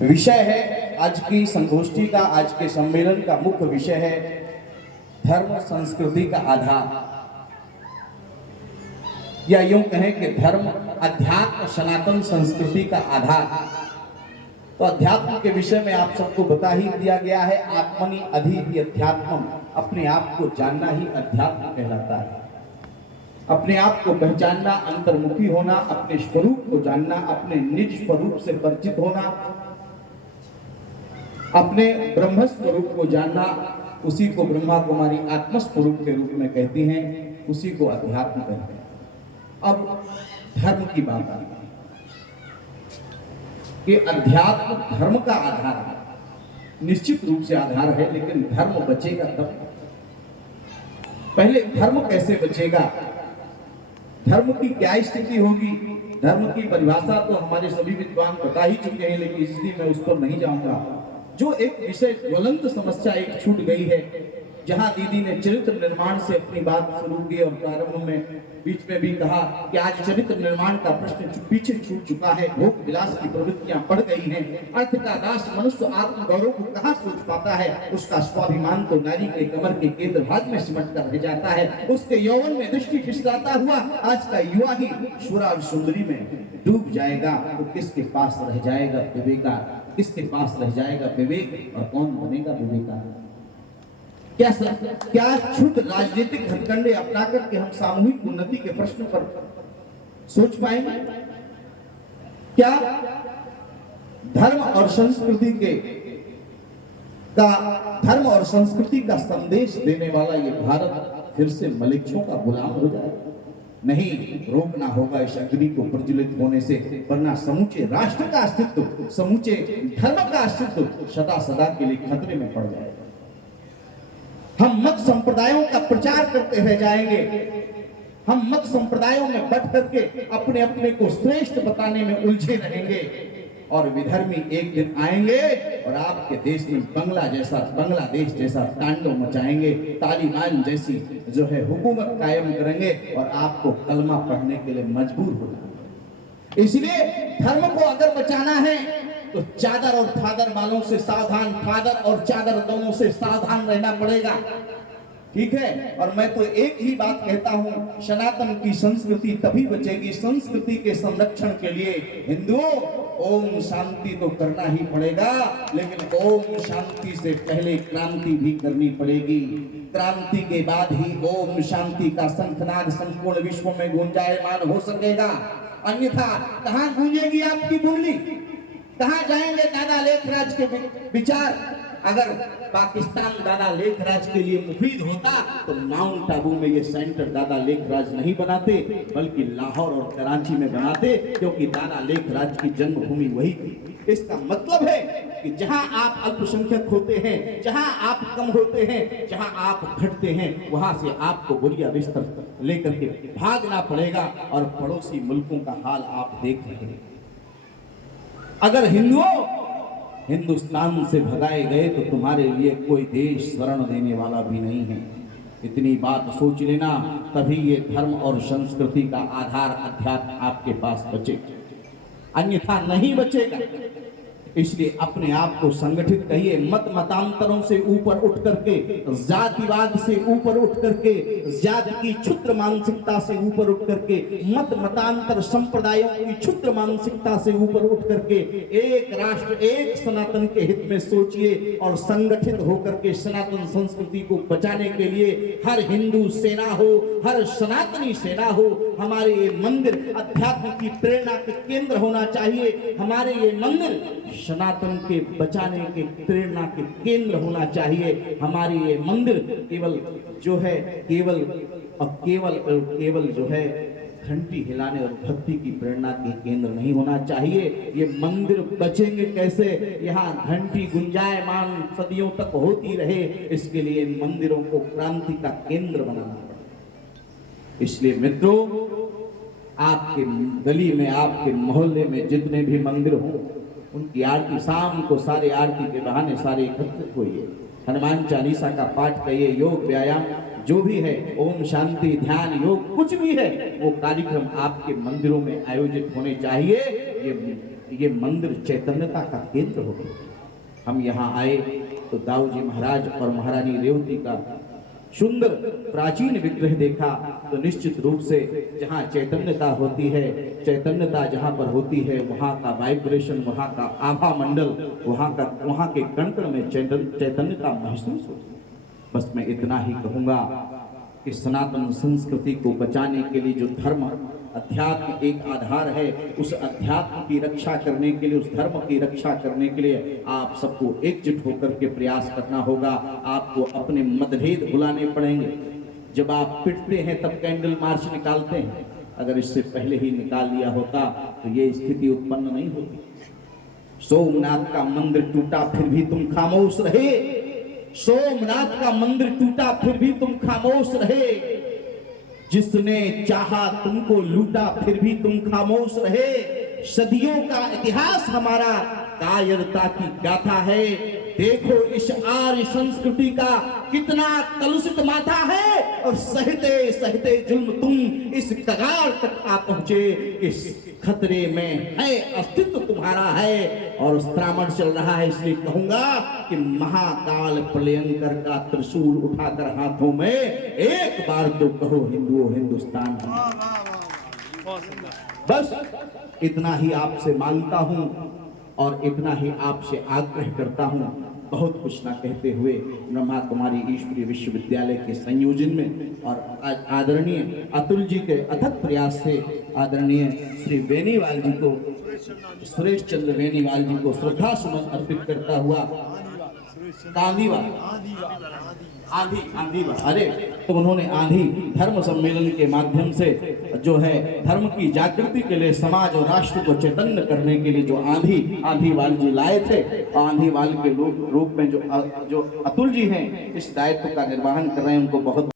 विषय है आज की संगोष्ठी का, आज के सम्मेलन का मुख्य विषय है धर्म संस्कृति का आधार, या यूं कहें कि धर्म अध्यात्म सनातन संस्कृति का आधार। तो अध्यात्म के विषय में आप सबको बता ही दिया गया है, आत्मनि अधि अध्यात्मम, अपने आप को जानना ही अध्यात्म कहलाता है। अपने आप को पहचानना, अंतर्मुखी होना, अपने स्वरूप को जानना, अपने निज स्वरूप से परिचित होना, अपने ब्रह्म स्वरूप को जानना, उसी को ब्रह्मा कुमारी आत्म स्वरूप के रूप में कहती हैं, उसी को अध्यात्म कहते हैं। अब धर्म की बात आती है कि अध्यात्म धर्म का आधार है, निश्चित रूप से आधार है, लेकिन धर्म बचेगा तब। पहले धर्म कैसे बचेगा, धर्म की क्या स्थिति होगी, धर्म की परिभाषा तो हमारे सभी विद्वान बता ही चुके हैं, लेकिन इसलिए मैं उस पर नहीं जाऊंगा। जो एक विषय ज्वलंत समस्या एक छूट गई है, जहां दीदी ने चरित्र निर्माण से अपनी बात शुरू की और प्रारंभ में बीच में भी कहा कि आज चरित्र निर्माण का प्रश्न पीछे छूट चुका है, भोग विलास की प्रवृत्तियां बढ़ गई हैं, अर्थ का दास मनुष्य आत्म गौरव को कहां सोच पाता है, उसका स्वाभिमान तो नारी के कमर के केंद्र भाग में सिमट कर रह जाता है, उसके यौवन में दृष्टि फिसलाता हुआ आज का युवा ही शुरा और सुंदरी में डूब जाएगा, तो किसके पास रह जाएगा विवेका, किसके पास रह जाएगा विवेक, और कौन बनेगा विवेका। क्या क्षुद्र राजनीतिक हथकंडे अपना करके हम सामूहिक उन्नति के प्रश्न पर सोच पाएंगे? क्या धर्म और संस्कृति का संदेश देने वाला ये भारत फिर से मलेच्छों का गुलाम हो जाए? नहीं, रोकना होगा इस अग्नि को प्रज्वलित होने से, वरना समूचे राष्ट्र का अस्तित्व, समूचे धर्म का अस्तित्व सदा सदा के लिए खतरे में पड़ जाएगा। हम मत संप्रदायों का प्रचार करते रह जाएंगे, हम मत संप्रदायों में बट करके अपने अपने को श्रेष्ठ बताने में उलझे रहेंगे, और विधर्मी एक दिन आएंगे और आपके देश में बांग्लादेश जैसा तांडव मचाएंगे, तालिबान जैसी जो है हुकूमत कायम करेंगे और आपको कलमा पढ़ने के लिए मजबूर हो जाएंगे। इसलिए धर्म को अगर बचाना है तो चादर और फादर वालों से सावधान, फादर और चादर दोनों से सावधान रहना पड़ेगा, ठीक है। और मैं तो एक ही बात कहता हूं, सनातन की संस्कृति तभी बचेगी, संस्कृति के संरक्षण के लिए हिंदुओं ओम शांति तो करना ही पड़ेगा, लेकिन ओम शांति से पहले क्रांति भी करनी पड़ेगी। क्रांति के बाद ही ओम शांति का शंखनाद संपूर्ण विश्व में गुंजायमान हो सकेगा, अन्यथा कहां गूंजेगी आपकी बुंगली, कहां जाएंगे दादा लेखराज के विचार। अगर पाकिस्तान दादा लेखराज के लिए मुफीद होता तो माउंट आबू में ये सेंटर दादा लेखराज नहीं बनाते, बल्कि लाहौर और कराची में बनाते, क्योंकि दादा लेखराज की जन्मभूमि वही थी। इसका मतलब है कि जहां आप अल्पसंख्यक होते हैं, जहां आप कम होते हैं, जहां आप घटते हैं, वहां से आपको बोरिया बिस्तर लेकर के भागना पड़ेगा, और पड़ोसी मुल्कों का हाल आप देख रहे हैं। अगर हिंदुस्तान से भगाए गए तो तुम्हारे लिए कोई देश शरण देने वाला भी नहीं है। इतनी बात सोच लेना, तभी ये धर्म और संस्कृति का आधार अध्यात्म आपके पास बचेगा, अन्यथा नहीं बचेगा। इसलिए अपने आप को संगठित कहिए, मत मतांतरों से ऊपर उठ करके, जातिवाद से ऊपर उठ करके, जाति की क्षुद्र मानसिकता से ऊपर उठ करके, मत मतांतर संप्रदायों की क्षुद्र मानसिकता से ऊपर उठ करके एक राष्ट्र एक सनातन के हित में सोचिए, और संगठित होकर के सनातन संस्कृति को बचाने के लिए हर हिंदू सेना हो, हर सनातनी सेना हो। हमारे ये मंदिर अध्यात्म की प्रेरणा के केंद्र होना चाहिए, हमारे ये मंदिर सनातन के बचाने के प्रेरणा के केंद्र होना चाहिए। हमारी ये मंदिर केवल जो है घंटी हिलाने और भक्ति की प्रेरणा के केंद्र नहीं होना चाहिए। ये मंदिर बचेंगे कैसे, यहाँ घंटी गुंजायमान सदियों तक होती रहे, इसके लिए मंदिरों को क्रांति का केंद्र बनाना पड़ेगा। इसलिए मित्रों, आपके गली में, आपके मोहल्ले में जितने भी मंदिर हों, उनकी आरती शाम को सारे आरती के बहाने सारे एकत्रित होइए, हनुमान चालीसा का पाठ करिए, योग व्यायाम जो भी है, ओम शांति ध्यान योग कुछ भी है, वो कार्यक्रम आपके मंदिरों में आयोजित होने चाहिए। ये ये मंदिर चैतन्यता का केंद्र हो गया। हम यहाँ आए तो दाऊ जी महाराज और महारानी रेवती का सुंदर प्राचीन विग्रह देखा, तो निश्चित रूप से जहाँ चैतन्यता होती है, चैतन्यता जहाँ पर होती है, वहाँ का वाइब्रेशन, वहाँ का आभा मंडल, वहाँ के कण कण में चैतन्यता महसूस होती है। बस मैं इतना ही कहूँगा कि सनातन संस्कृति को बचाने के लिए जो धर्म अध्यात्म एक आधार है, उस अध्यात्म की रक्षा करने के लिए, उस धर्म की रक्षा करने के लिए आप सबको एकजुट होकर के प्रयास करना होगा। आपको अपने मतभेद भुलाने पड़ेंगे। जब आप पिटते हैं तब कैंडल मार्च निकालते हैं, अगर इससे पहले ही निकाल लिया होता तो ये स्थिति उत्पन्न नहीं होती। सोमनाथ का मंदिर टूटा फिर भी तुम खामोश रहे, सोमनाथ का मंदिर टूटा फिर भी तुम खामोश रहे, जिसने चाहा तुमको लूटा फिर भी तुम खामोश रहे। सदियों का इतिहास हमारा कायरता की गाथा है। देखो इस आर्य संस्कृति का कितना कलुषित माथा है, और सहते सहते जुल्म तुम इस कगार तक आ पहुंचे। इस खतरे में है अस्तित्व तुम्हारा है, और त्रामण चल रहा है। इसलिए कहूंगा कि महाकाल प्रलयंकर का त्रिशूल उठाकर हाथों में एक बार तो कहो हिंदुओं हिंदुस्तान। बस इतना ही आपसे मांगता हूं और इतना ही आपसे आग्रह करता हूं। बहुत कुछ ना कहते हुए ब्रह्मा कुमारी ईश्वरीय विश्वविद्यालय के संयोजन में और आदरणीय अतुल जी के अथक प्रयास से आदरणीय श्री बेनीवाल जी को, सुरेश चंद्र बेनीवाल जी को श्रद्धा सुमन अर्पित करता हुआ आंधी अरे तो उन्होंने आंधी धर्म सम्मेलन के माध्यम से जो है धर्म की जागृति के लिए, समाज और राष्ट्र को चैतन्य करने के लिए जो आंधीवाल जी लाए थे, आंधीवाल के रूप में जो अतुल जी हैं इस दायित्व का निर्वहन कर रहे हैं, उनको बहुत